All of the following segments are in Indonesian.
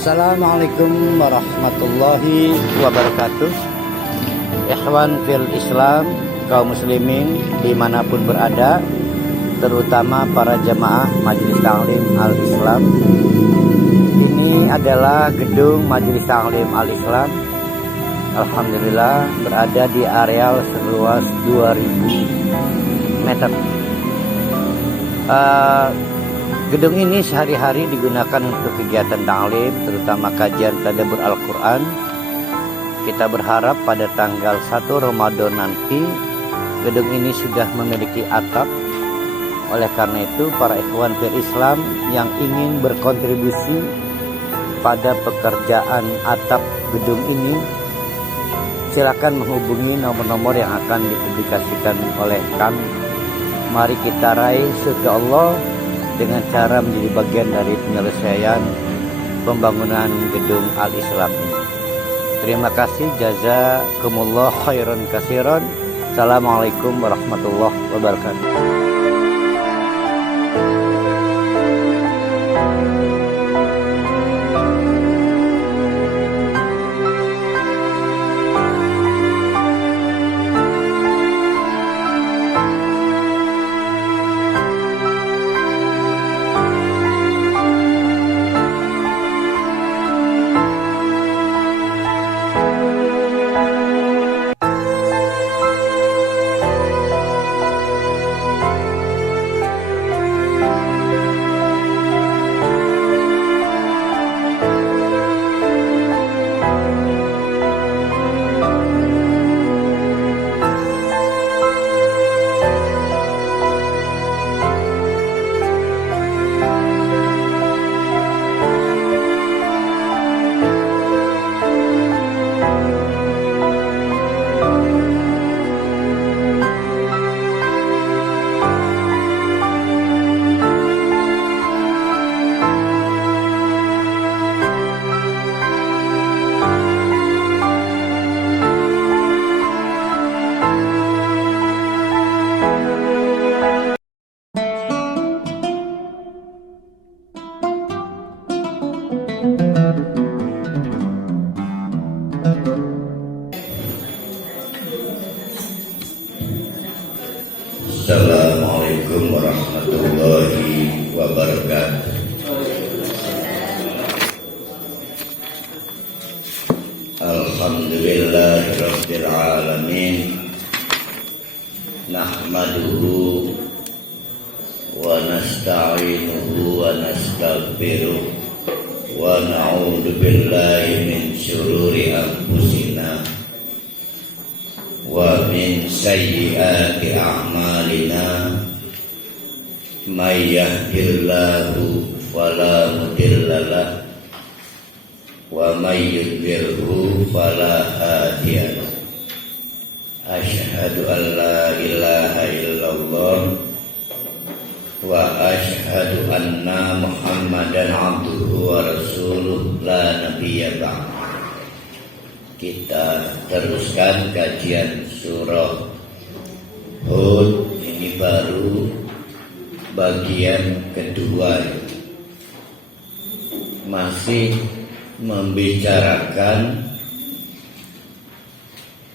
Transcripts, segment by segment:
Assalamualaikum warahmatullahi wabarakatuh. Ikhwan fil Islam, kaum muslimin dimanapun berada, terutama para jamaah Majelis Ta'lim Al-Islam. Ini adalah gedung Majelis Ta'lim Al-Islam. Alhamdulillah berada di areal seluas 2000 meter. Gedung ini sehari-hari digunakan untuk kegiatan ta'lim, terutama kajian tadabbur Al-Quran. Kita berharap pada tanggal 1 Ramadan nanti gedung ini sudah memiliki atap. Oleh karena itu, para ikhwan fil Islam yang ingin berkontribusi pada pekerjaan atap gedung ini, silakan menghubungi nomor-nomor yang akan dipublikasikan oleh kami. Mari kita raih surga Allah dengan cara menjadi bagian dari penyelesaian pembangunan gedung Al-Islam ini. Terima kasih, jazakumullah khairan katsiran. Assalamualaikum warahmatullahi wabarakatuh. Assalamualaikum warahmatullahi wabarakatuh. Alhamdulillahirabbil alamin. Nahmaduhu wa nasta'inuhu wa nastaghfiruh wa na'udzu billahi min syururi anfusina wa min sayyiati a'malina. May yahdihillahu fala mudilla lahu wa may yudlilhu fala hadiya lahu. Asyhadu an la ilaha illallah wa asyhadu anna Muhammadan abduhu wa rasuluh la nabiyya ba'd. Kita teruskan kajian surah Hud. Ini baru bagian kedua, masih membicarakan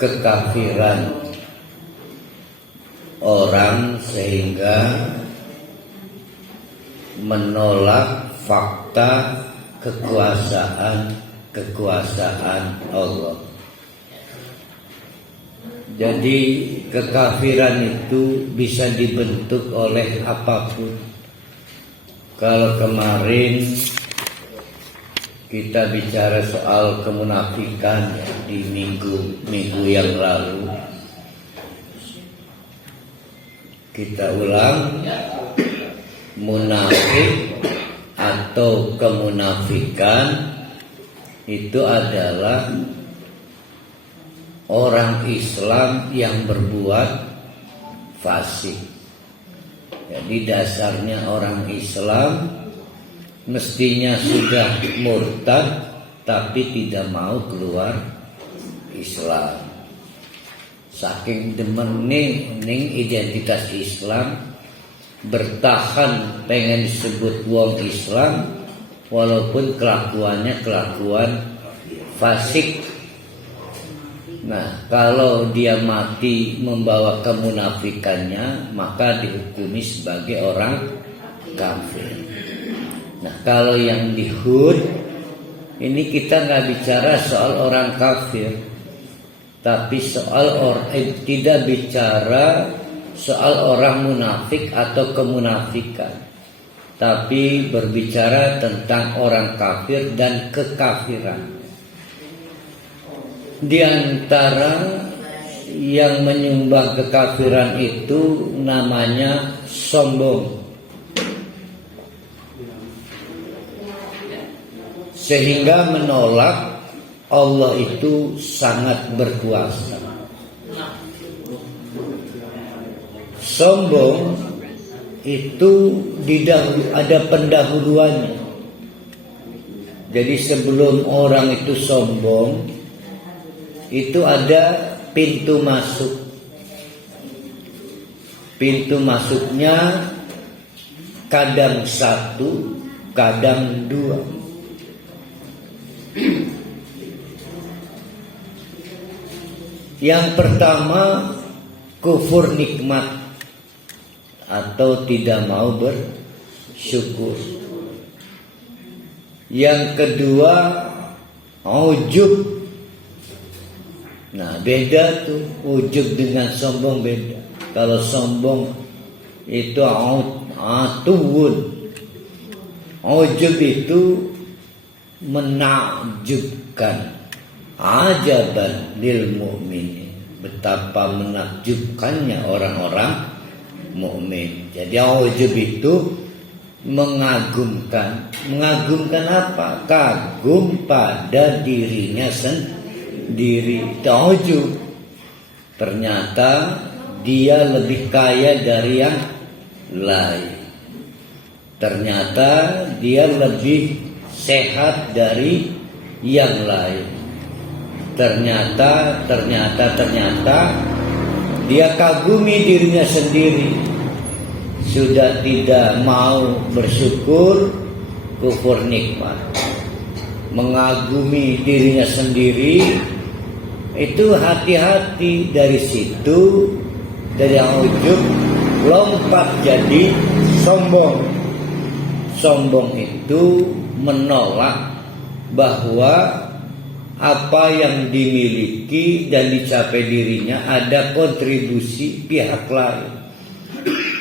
kekafiran orang sehingga menolak fakta kekuasaan Allah. Jadi kekafiran itu bisa dibentuk oleh apapun. Kalau kemarin kita bicara soal kemunafikan di minggu yang lalu, kita ulang, munafik atau kemunafikan itu adalah orang Islam yang berbuat fasik. Jadi dasarnya orang Islam mestinya sudah murtad tapi tidak mau keluar Islam. Saking demen ning identitas Islam, bertahan pengen disebut wong Islam, walaupun kelakuannya kelakuan fasik. Nah, kalau dia mati membawa kemunafikannya, maka dihukumi sebagai orang kafir. Nah, kalau yang di Hud ini kita nggak bicara soal orang kafir, tapi tidak bicara soal orang munafik atau kemunafikan, tapi berbicara tentang orang kafir dan kekafiran. Di antara yang menyumbang kekafiran itu namanya sombong, sehingga menolak Allah itu sangat berkuasa. Sombong itu ada pendahuluannya. Jadi sebelum orang itu sombong, itu ada pintu masuk. Pintu masuknya kadang 1, kadang 2. Yang pertama, kufur nikmat atau tidak mau bersyukur. Yang kedua, ujub. Nah, beda tuh, ujub dengan sombong beda. Kalau sombong itu atuwun, ujub itu menakjubkan. Ajaban lil mu'minin, betapa menakjubkannya orang-orang mukmin. Jadi ujub itu mengagumkan. Mengagumkan apa? Kagum pada dirinya sendiri. Ujub. Ternyata dia lebih kaya dari yang lain. Ternyata dia lebih sehat dari yang lain. Ternyata dia kagumi dirinya sendiri. Sudah tidak mau bersyukur, kufur nikmat. Mengagumi dirinya sendiri, itu hati-hati. Dari situ, dari yang ujub, lompat jadi sombong. Sombong itu menolak bahwa apa yang dimiliki dan dicapai dirinya ada kontribusi pihak lain.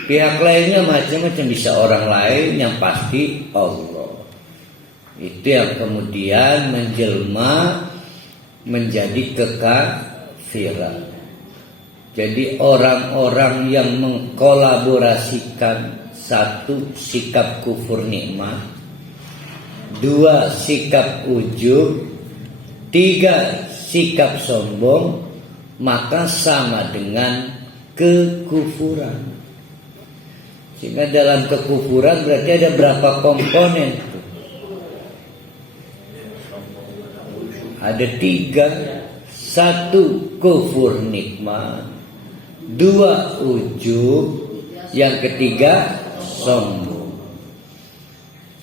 Pihak lainnya macam-macam, bisa orang lain, yang pasti Allah. Itu yang kemudian menjelma menjadi kekafiran. Jadi orang-orang yang mengkolaborasikan, 1, sikap kufur nikmat, 2, sikap ujub, 3, sikap sombong, maka sama dengan kekufuran. Sehingga dalam kekufuran berarti ada berapa komponen? Ada 3. 1, kufur nikmat, 2, ujub, yang ketiga sombong.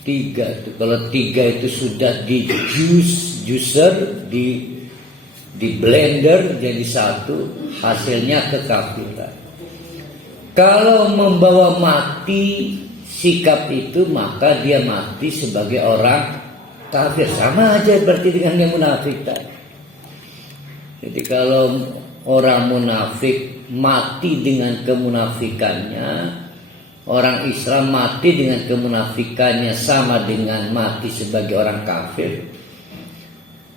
3 itu, kalau 3 itu sudah di juicer, di blender jadi 1, hasilnya kekafiran. Kalau membawa mati sikap itu, maka dia mati sebagai orang kafir. Sama aja berarti dengan yang munafik tadi. Jadi kalau orang munafik mati dengan kemunafikannya, orang Islam mati dengan kemunafikannya, sama dengan mati sebagai orang kafir.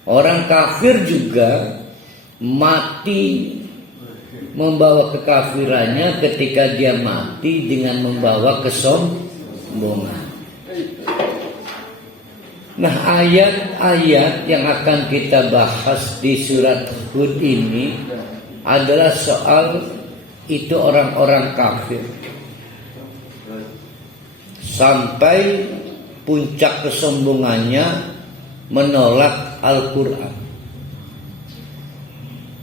Orang kafir juga mati membawa kekafirannya ketika dia mati dengan membawa kesombongan. Nah, ayat-ayat yang akan kita bahas di surat Hud ini adalah soal itu orang-orang kafir. Sampai puncak kesombongannya menolak Al-Quran.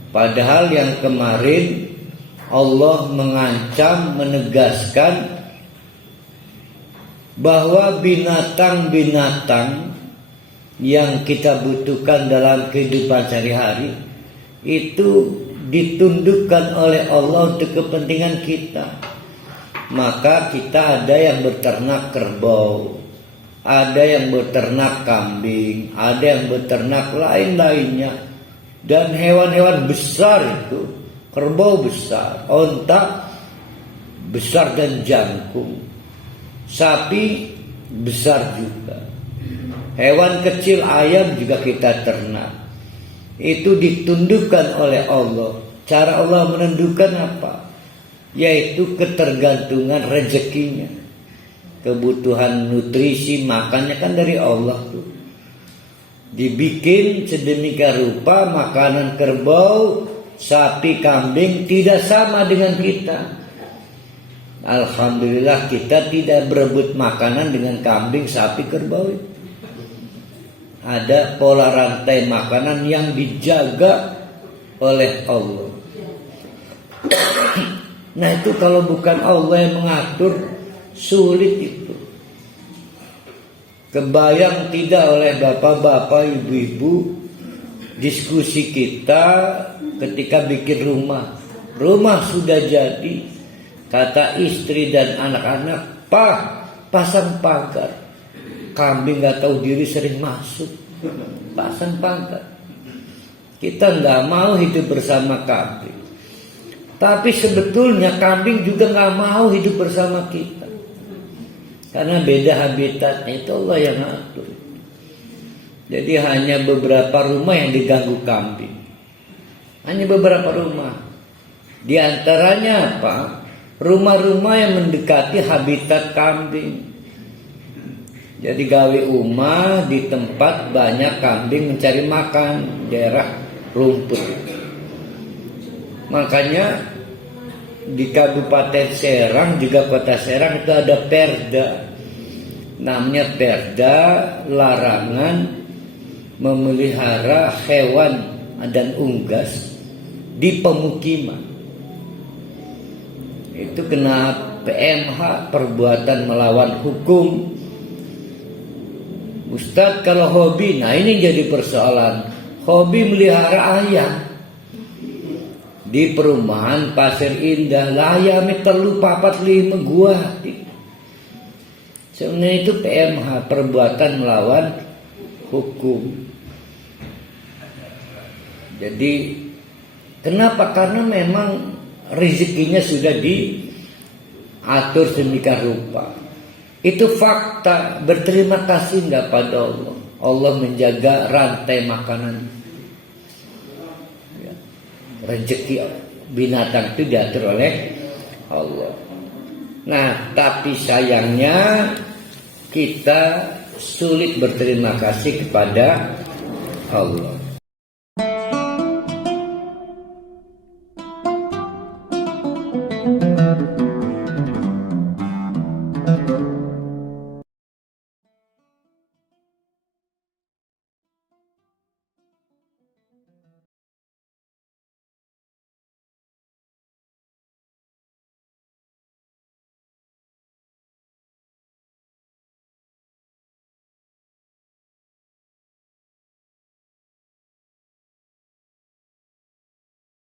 Padahal yang kemarin Allah mengancam, menegaskan bahwa binatang-binatang yang kita butuhkan dalam kehidupan sehari-hari itu ditundukkan oleh Allah untuk kepentingan kita. Maka kita ada yang berternak kerbau, ada yang berternak kambing, ada yang berternak lain-lainnya. Dan hewan-hewan besar itu, kerbau besar, onta besar dan jangkung, sapi besar juga, hewan kecil ayam juga kita ternak. Itu ditundukkan oleh Allah. Cara Allah menentukan apa? Yaitu ketergantungan rezekinya. Kebutuhan nutrisi makannya kan dari Allah tuh. Dibikin sedemikian rupa makanan kerbau, sapi, kambing tidak sama dengan kita. Alhamdulillah kita tidak berebut makanan dengan kambing, sapi, kerbau. Ada pola rantai makanan yang dijaga oleh Allah. Nah itu kalau bukan Allah yang mengatur, sulit itu. Kebayang tidak oleh bapak-bapak, ibu-ibu, diskusi kita ketika bikin rumah. Rumah sudah jadi, kata istri dan anak-anak, "Pak, pasang pagar." Kambing gak tahu diri sering masuk, pasang pagar. Kita gak mau hidup bersama kambing. Tapi sebetulnya kambing juga gak mau hidup bersama kita. Karena beda habitatnya, itu Allah yang ngatur. Jadi hanya beberapa rumah yang diganggu kambing. Hanya beberapa rumah. Di antaranya apa? Rumah-rumah yang mendekati habitat kambing. Jadi gawe umah di tempat banyak kambing mencari makan, daerah rumput. Makanya di Kabupaten Serang, juga Kota Serang itu ada perda. Namanya perda larangan memelihara hewan dan unggas di pemukiman. Itu kena PMH, perbuatan melawan hukum. Ustadz kalau hobi, nah ini jadi persoalan. Hobi melihara ayam di perumahan Pasir Indah, ayamnya telu 4-5 gua. Sebenarnya itu PMH, perbuatan melawan hukum. Jadi kenapa? Karena memang rezekinya sudah diatur sedemikian rupa. Itu fakta. Berterima kasih enggak pada Allah? Allah menjaga rantai makanan. Ya. Rezeki binatang itu diatur oleh Allah. Nah, tapi sayangnya kita sulit berterima kasih kepada Allah.